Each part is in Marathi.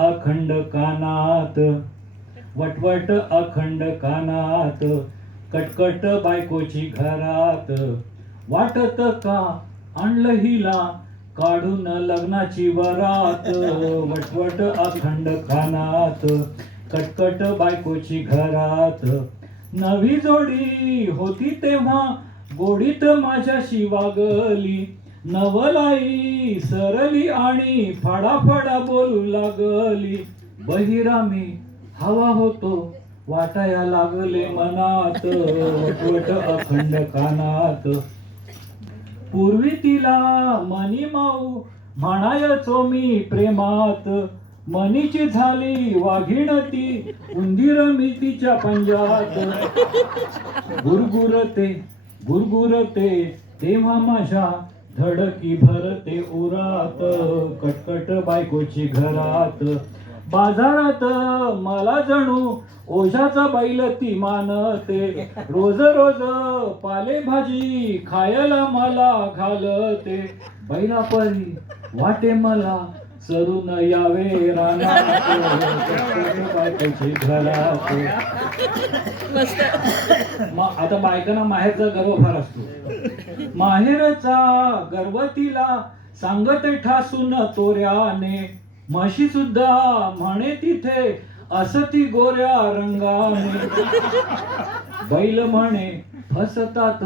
अखंड कानात वटवट अखंड कानात कटकट बायकोची घरात वाटत का आणलं हिला काढून लग्नाची वरात वटवट अखंड कानात कटकट बायकोची घरात नवी जोडी होती तेव्हा गोडीत माझ्याशी वागली नवलाई सरली आणि फडाफडा बोलू लागली बहिरामी हवा होतो वाटाया लागले मनात वटवट अखंड कानात पूर्वी तिला मनी माऊ म्हणायचो मी प्रेमात मनीची झाली वाघीण ती उंदीर मी तिच्या पंजात गुरगुरते गुरगुरते तेव्हा माझ्या धडकी भरते उरात कटकट बायकोची घरात बाजारात मला जणू ओझाचा बैल ती मानते रोज रोज पालेभाजी खायला मला घालते बैलापरी वाटे मला सरून यावे रानात बायकोची घरात आता बायकांना माहेरचा गर्व फार असतो माहेरचा गर्वतीला सांगते ठासून तोऱ्याने म्हशी सुद्धा म्हणे तिथे असती गोऱ्या रंगाने बैल म्हणे फसतात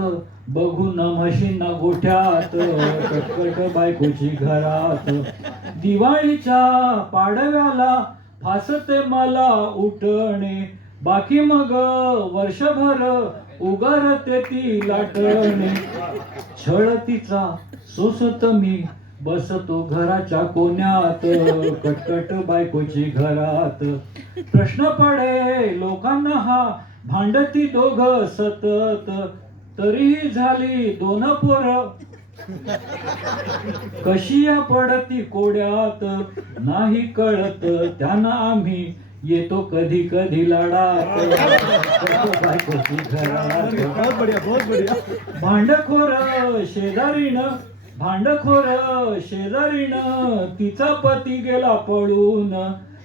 बघून म्हशींना गोठ्यात कटकट बायकोची घरात दिवाळीच्या पाडव्याला फासते मला उठणे बाकी मग वर्षभर उगारते ती लाटणे छळ तिचा सोसत मी बसतो घराच्या कोण्यात कटकट बायकोची घरात प्रश्न पडे लोकांना हा भांडती दोघ सतत तरीही झाली दोन पोर कशी या पडती कोड्यात नाही कळत त्यांना आम्ही येतो कधी कधी लढात बायकोची घरात भांडखोर शेजारीनं तिचा पती गेला पळून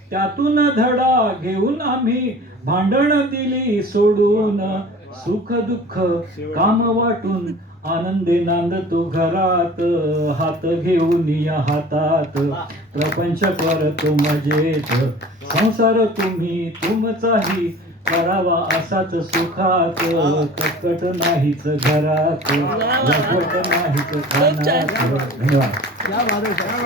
त्यातून धडा घेऊन आम्ही भांडण दिली सोडून सुख दुःख काम वाटून आनंदे नांदतो घरात हात घेऊन या हातात प्रपंच करतो मजेत संसार तुम्ही तुमचाही करावा असाच सुखात कटकट नाहीच घरात वटवट नाहीच कानात. धन्यवाद.